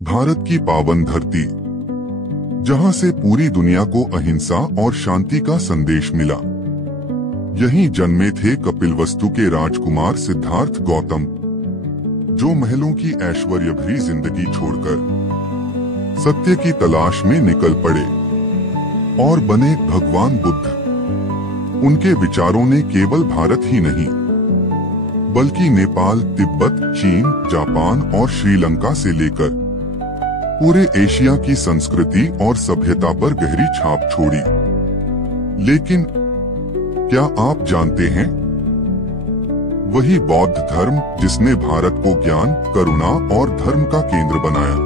भारत की पावन धरती, जहां से पूरी दुनिया को अहिंसा और शांति का संदेश मिला। यहीं जन्मे थे कपिलवस्तु के राजकुमार सिद्धार्थ गौतम, जो महलों की ऐश्वर्य भरी जिंदगी छोड़कर सत्य की तलाश में निकल पड़े और बने भगवान बुद्ध। उनके विचारों ने केवल भारत ही नहीं बल्कि नेपाल, तिब्बत, चीन, जापान और श्रीलंका से लेकर पूरे एशिया की संस्कृति और सभ्यता पर गहरी छाप छोड़ी। लेकिन क्या आप जानते हैं, वही बौद्ध धर्म जिसने भारत को ज्ञान, करुणा और धर्म का केंद्र बनाया,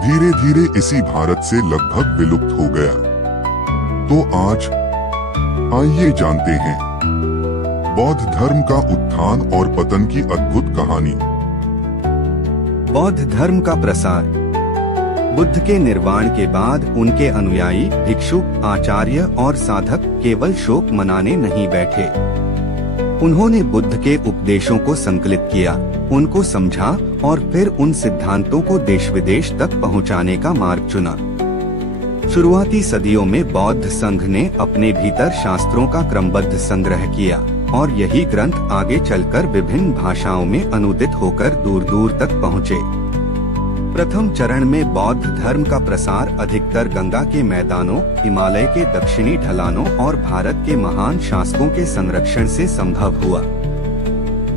धीरे धीरे इसी भारत से लगभग विलुप्त हो गया। तो आज आइए जानते हैं बौद्ध धर्म का उत्थान और पतन की अद्भुत कहानी। बौद्ध धर्म का प्रसार। बुद्ध के निर्वाण के बाद उनके अनुयायी, भिक्षु, आचार्य और साधक केवल शोक मनाने नहीं बैठे। उन्होंने बुद्ध के उपदेशों को संकलित किया, उनको समझा और फिर उन सिद्धांतों को देश विदेश तक पहुंचाने का मार्ग चुना। शुरुआती सदियों में बौद्ध संघ ने अपने भीतर शास्त्रों का क्रमबद्ध संग्रह किया और यही ग्रंथ आगे चलकर विभिन्न भाषाओं में अनुदित होकर दूर दूर तक पहुँचे। प्रथम चरण में बौद्ध धर्म का प्रसार अधिकतर गंगा के मैदानों, हिमालय के दक्षिणी ढलानों और भारत के महान शासकों के संरक्षण से संभव हुआ।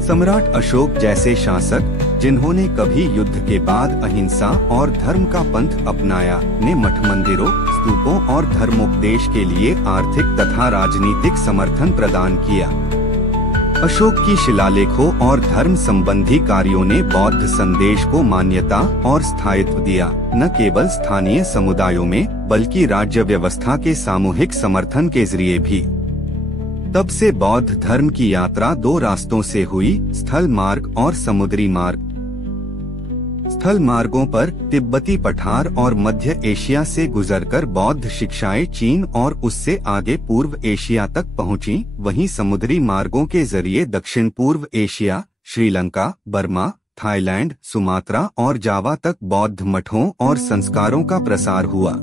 सम्राट अशोक जैसे शासक, जिन्होंने कभी युद्ध के बाद अहिंसा और धर्म का पंथ अपनाया, ने मठ मंदिरों, स्तूपों और धर्मोपदेश के लिए आर्थिक तथा राजनीतिक समर्थन प्रदान किया। अशोक की शिलालेखों और धर्म संबंधी कार्यों ने बौद्ध संदेश को मान्यता और स्थायित्व दिया, न केवल स्थानीय समुदायों में बल्कि राज्य व्यवस्था के सामूहिक समर्थन के जरिए भी। तब से बौद्ध धर्म की यात्रा दो रास्तों से हुई, स्थल मार्ग और समुद्री मार्ग। स्थल मार्गों पर तिब्बती पठार और मध्य एशिया से गुजरकर बौद्ध शिक्षाएं चीन और उससे आगे पूर्व एशिया तक पहुंची। वहीं समुद्री मार्गों के जरिए दक्षिण पूर्व Asia, Sri Lanka, Burma, Thailand, Sumatra और जावा तक बौद्ध मठों और संस्कारों का प्रसार हुआ।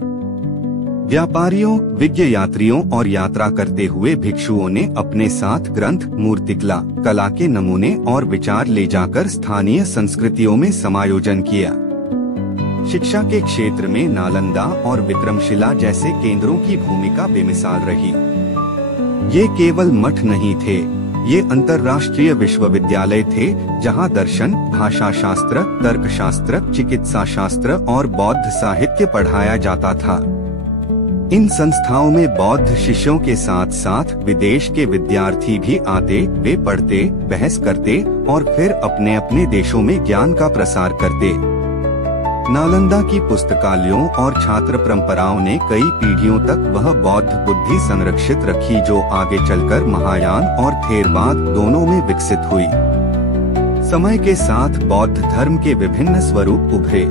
व्यापारियों, विज्ञ यात्रियों और यात्रा करते हुए भिक्षुओं ने अपने साथ ग्रंथ, मूर्तिकला, कला के नमूने और विचार ले जाकर स्थानीय संस्कृतियों में समायोजन किया। शिक्षा के क्षेत्र में नालंदा और विक्रमशिला जैसे केंद्रों की भूमिका बेमिसाल रही। ये केवल मठ नहीं थे, ये अंतर्राष्ट्रीय विश्वविद्यालय थे जहां दर्शन, भाषा शास्त्र, तर्कशास्त्र, चिकित्सा शास्त्र और बौद्ध साहित्य पढ़ाया जाता था। इन संस्थाओं में बौद्ध शिष्यों के साथ साथ विदेश के विद्यार्थी भी आते, वे पढ़ते, बहस करते और फिर अपने अपने देशों में ज्ञान का प्रसार करते। नालंदा की पुस्तकालयों और छात्र परंपराओं ने कई पीढ़ियों तक वह बौद्ध बुद्धि संरक्षित रखी जो आगे चलकर महायान और थेरवाद दोनों में विकसित हुई। समय के साथ बौद्ध धर्म के विभिन्न स्वरूप उभरे।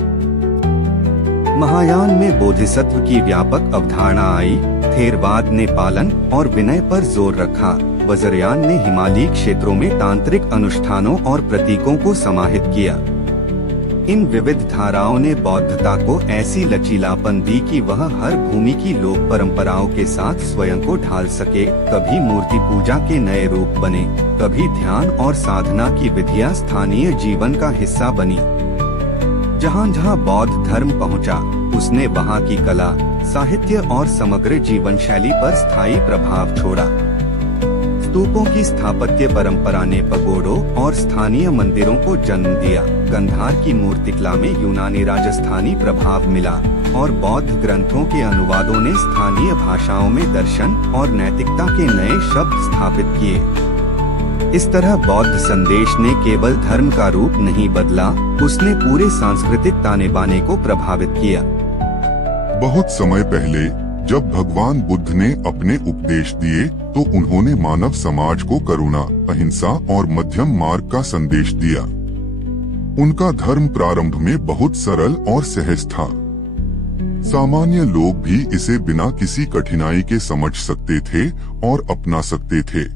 महायान में बोधिसत्व की व्यापक अवधारणा आई, थेरवाद ने पालन और विनय पर जोर रखा, वज्रयान ने हिमालयी क्षेत्रों में तांत्रिक अनुष्ठानों और प्रतीकों को समाहित किया। इन विविध धाराओं ने बौद्धता को ऐसी लचीलापन दी कि वह हर भूमि की लोक परंपराओं के साथ स्वयं को ढाल सके। कभी मूर्ति पूजा के नए रूप बने, कभी ध्यान और साधना की विधियां स्थानीय जीवन का हिस्सा बनी। जहाँ जहाँ बौद्ध धर्म पहुँचा, उसने वहाँ की कला, साहित्य और समग्र जीवन शैली पर स्थायी प्रभाव छोड़ा। स्तूपों की स्थापत्य परंपरा ने पगोड़ों और स्थानीय मंदिरों को जन्म दिया। गंधार की मूर्तिकला में यूनानी राजस्थानी प्रभाव मिला और बौद्ध ग्रंथों के अनुवादों ने स्थानीय भाषाओं में दर्शन और नैतिकता के नए शब्द स्थापित किए। इस तरह बौद्ध संदेश ने केवल धर्म का रूप नहीं बदला, उसने पूरे सांस्कृतिक ताने बाने को प्रभावित किया। बहुत समय पहले जब भगवान बुद्ध ने अपने उपदेश दिए तो उन्होंने मानव समाज को करुणा, अहिंसा और मध्यम मार्ग का संदेश दिया। उनका धर्म प्रारंभ में बहुत सरल और सहज था। सामान्य लोग भी इसे बिना किसी कठिनाई के समझ सकते थे और अपना सकते थे।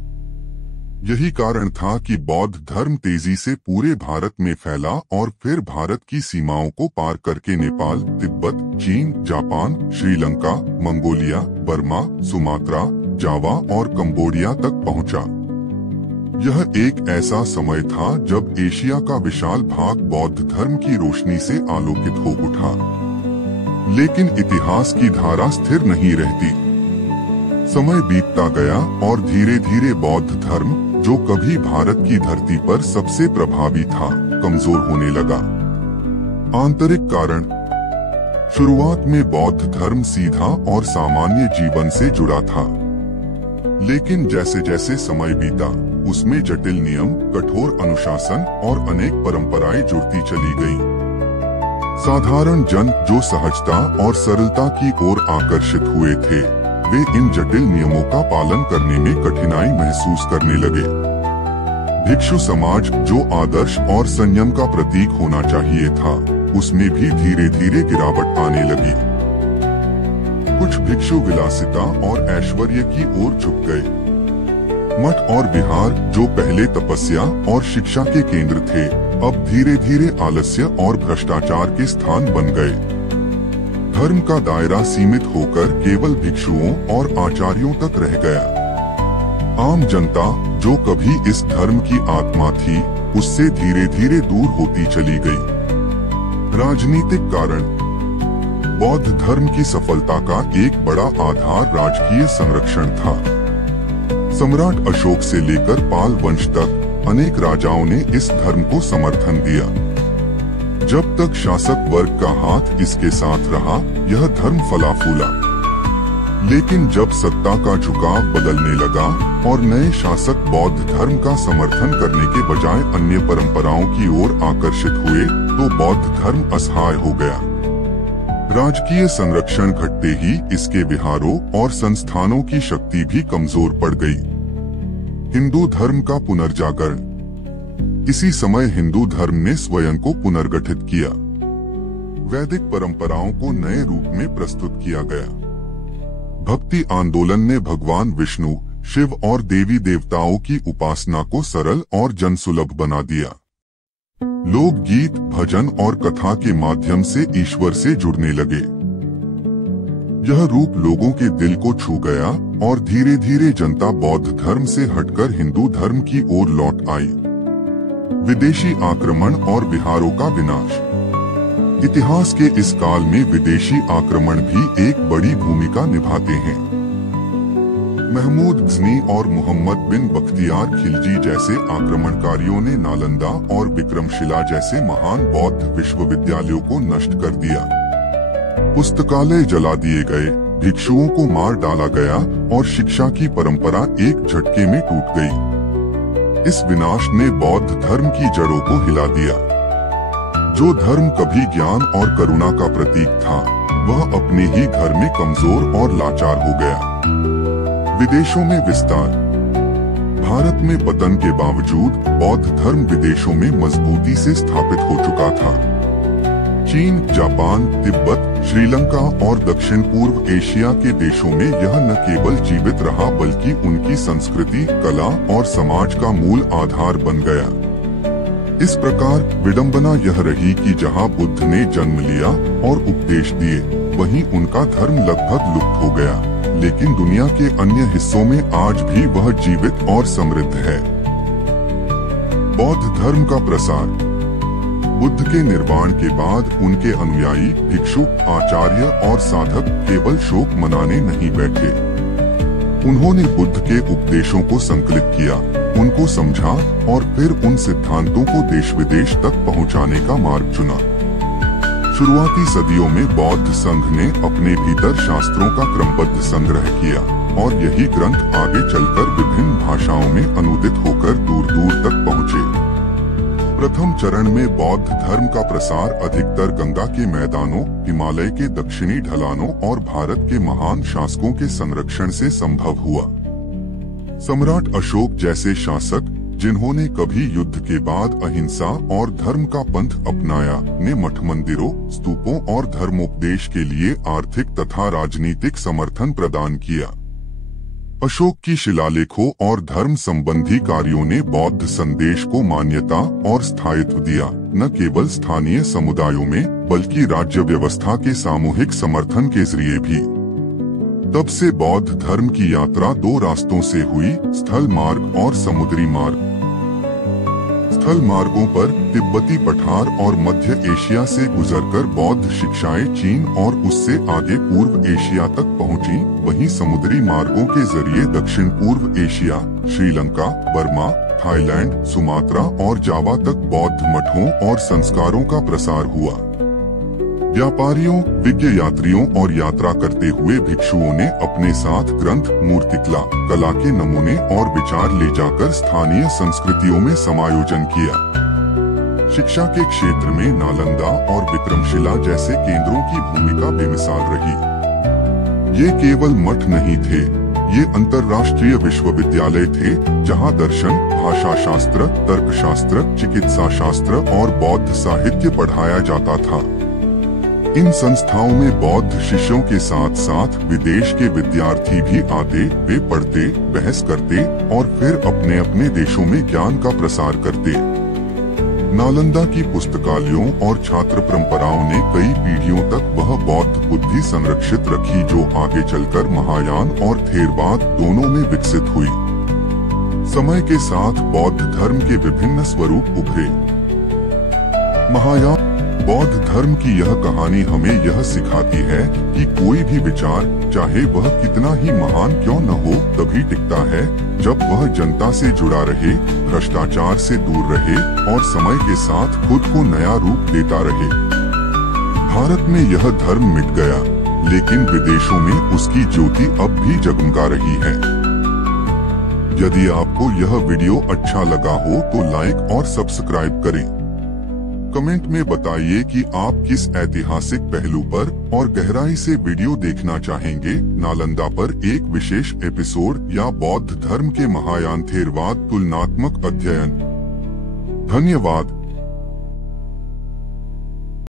यही कारण था कि बौद्ध धर्म तेजी से पूरे भारत में फैला और फिर भारत की सीमाओं को पार करके नेपाल, तिब्बत, चीन, Japan, Sri Lanka, Mongolia, Burma, Sumatra, Java और कंबोडिया तक पहुंचा। यह एक ऐसा समय था जब एशिया का विशाल भाग बौद्ध धर्म की रोशनी से आलोकित हो उठा। लेकिन इतिहास की धारा स्थिर नहीं रहती। समय बीतता गया और धीरे धीरे बौद्ध धर्म, जो कभी भारत की धरती पर सबसे प्रभावी था, कमजोर होने लगा। आंतरिक कारण: शुरुआत में बौद्ध धर्म सीधा और सामान्य जीवन से जुड़ा था, लेकिन जैसे जैसे समय बीता, उसमें जटिल नियम, कठोर अनुशासन और अनेक परंपराएं जुड़ती चली गईं। साधारण जन जो सहजता और सरलता की ओर आकर्षित हुए थे, वे इन जटिल नियमों का पालन करने में कठिनाई महसूस करने लगे। भिक्षु समाज, जो आदर्श और संयम का प्रतीक होना चाहिए था, उसमें भी धीरे धीरे गिरावट आने लगी। कुछ भिक्षु विलासिता और ऐश्वर्य की ओर झुक गए। मठ और विहार, जो पहले तपस्या और शिक्षा के केंद्र थे, अब धीरे धीरे आलस्य और भ्रष्टाचार के स्थान बन गए। धर्म का दायरा सीमित होकर केवल भिक्षुओं और आचार्यों तक रह गया। आम जनता, जो कभी इस धर्म की आत्मा थी, उससे धीरे धीरे दूर होती चली गई। राजनीतिक कारण: बौद्ध धर्म की सफलता का एक बड़ा आधार राजकीय संरक्षण था। सम्राट अशोक से लेकर पाल वंश तक अनेक राजाओं ने इस धर्म को समर्थन दिया। जब तक शासक वर्ग का हाथ इसके साथ रहा, यह धर्म फला फूला। लेकिन जब सत्ता का झुकाव बदलने लगा और नए शासक बौद्ध धर्म का समर्थन करने के बजाय अन्य परंपराओं की ओर आकर्षित हुए, तो बौद्ध धर्म असहाय हो गया। राजकीय संरक्षण घटते ही इसके विहारों और संस्थानों की शक्ति भी कमजोर पड़ गई। हिंदू धर्म का पुनर्जागरण: इसी समय हिंदू धर्म ने स्वयं को पुनर्गठित किया। वैदिक परंपराओं को नए रूप में प्रस्तुत किया गया। भक्ति आंदोलन ने भगवान विष्णु, शिव और देवी देवताओं की उपासना को सरल और जनसुलभ बना दिया। लोग गीत, भजन और कथा के माध्यम से ईश्वर से जुड़ने लगे। यह रूप लोगों के दिल को छू गया और धीरे धीरे जनता बौद्ध धर्म से हटकर हिंदू धर्म की ओर लौट आई। विदेशी आक्रमण और विहारों का विनाश: इतिहास के इस काल में विदेशी आक्रमण भी एक बड़ी भूमिका निभाते हैं। महमूद गजनी और मोहम्मद बिन बख्तियार खिलजी जैसे आक्रमणकारियों ने नालंदा और विक्रमशिला जैसे महान बौद्ध विश्वविद्यालयों को नष्ट कर दिया। पुस्तकालय जला दिए गए, भिक्षुओं को मार डाला गया और शिक्षा की परंपरा एक झटके में टूट गई। इस विनाश ने बौद्ध धर्म की जड़ों को हिला दिया। जो धर्म कभी ज्ञान और करुणा का प्रतीक था, वह अपने ही घर में कमजोर और लाचार हो गया। विदेशों में विस्तार: भारत में पतन के बावजूद बौद्ध धर्म विदेशों में मजबूती से स्थापित हो चुका था। चीन, जापान, तिब्बत, श्रीलंका और दक्षिण पूर्व एशिया के देशों में यह न केवल जीवित रहा बल्कि उनकी संस्कृति, कला और समाज का मूल आधार बन गया। इस प्रकार विडंबना यह रही कि जहां बुद्ध ने जन्म लिया और उपदेश दिए, वहीं उनका धर्म लगभग लुप्त हो गया, लेकिन दुनिया के अन्य हिस्सों में आज भी वह जीवित और समृद्ध है। बौद्ध धर्म का प्रसार: बुद्ध के निर्वाण के बाद उनके अनुयायी, भिक्षु, आचार्य और साधक केवल शोक मनाने नहीं बैठे। उन्होंने बुद्ध के उपदेशों को संकलित किया, उनको समझा और फिर उन सिद्धांतों को देश विदेश तक पहुंचाने का मार्ग चुना। शुरुआती सदियों में बौद्ध संघ ने अपने भीतर शास्त्रों का क्रमबद्ध संग्रह किया और यही ग्रंथ आगे चलकर विभिन्न भाषाओं में अनुदित होकर दूर दूर तक पहुँचे। प्रथम चरण में बौद्ध धर्म का प्रसार अधिकतर गंगा के मैदानों, हिमालय के दक्षिणी ढलानों और भारत के महान शासकों के संरक्षण से संभव हुआ। सम्राट अशोक जैसे शासक, जिन्होंने कभी युद्ध के बाद अहिंसा और धर्म का पंथ अपनाया, ने मठ मंदिरों, स्तूपों और धर्मोपदेश के लिए आर्थिक तथा राजनीतिक समर्थन प्रदान किया। अशोक की शिलालेखों और धर्म संबंधी कार्यों ने बौद्ध संदेश को मान्यता और स्थायित्व दिया, न केवल स्थानीय समुदायों में बल्कि राज्य व्यवस्था के सामूहिक समर्थन के जरिए भी। तब से बौद्ध धर्म की यात्रा दो रास्तों से हुई, स्थल मार्ग और समुद्री मार्ग। स्थल मार्गों पर तिब्बती पठार और मध्य एशिया से गुजरकर बौद्ध शिक्षाएं चीन और उससे आगे पूर्व एशिया तक पहुंची। वहीं समुद्री मार्गों के जरिए दक्षिण पूर्व Asia, Sri Lanka, Burma, Thailand, Sumatra और जावा तक बौद्ध मठों और संस्कारों का प्रसार हुआ। व्यापारियों, विज्ञ यात्रियों और यात्रा करते हुए भिक्षुओं ने अपने साथ ग्रंथ, मूर्तिकला, कला के नमूने और विचार ले जाकर स्थानीय संस्कृतियों में समायोजन किया। शिक्षा के क्षेत्र में नालंदा और विक्रमशिला जैसे केंद्रों की भूमिका बेमिसाल रही। ये केवल मठ नहीं थे, ये अंतर्राष्ट्रीय विश्वविद्यालय थे जहां दर्शन, भाषा शास्त्र, तर्कशास्त्र, चिकित्सा शास्त्र और बौद्ध साहित्य पढ़ाया जाता था। इन संस्थाओं में बौद्ध शिष्यों के साथ साथ विदेश के विद्यार्थी भी आते, वे पढ़ते, बहस करते और फिर अपने अपने देशों में ज्ञान का प्रसार करते। नालंदा की पुस्तकालयों और छात्र परंपराओं ने कई पीढ़ियों तक वह बौद्ध बुद्धि संरक्षित रखी जो आगे चलकर महायान और थेरवाद दोनों में विकसित हुई। समय के साथ बौद्ध धर्म के विभिन्न स्वरूप उभरे। महायान बौद्ध धर्म की यह कहानी हमें यह सिखाती है कि कोई भी विचार, चाहे वह कितना ही महान क्यों न हो, तभी टिकता है जब वह जनता से जुड़ा रहे, भ्रष्टाचार से दूर रहे और समय के साथ खुद को नया रूप देता रहे। भारत में यह धर्म मिट गया, लेकिन विदेशों में उसकी ज्योति अब भी जगमगा रही है। यदि आपको यह वीडियो अच्छा लगा हो तो लाइक और सब्सक्राइब करें। कमेंट में बताइए कि आप किस ऐतिहासिक पहलू पर और गहराई से वीडियो देखना चाहेंगे। नालंदा पर एक विशेष एपिसोड या बौद्ध धर्म के महायान थेरवाद तुलनात्मक अध्ययन। धन्यवाद।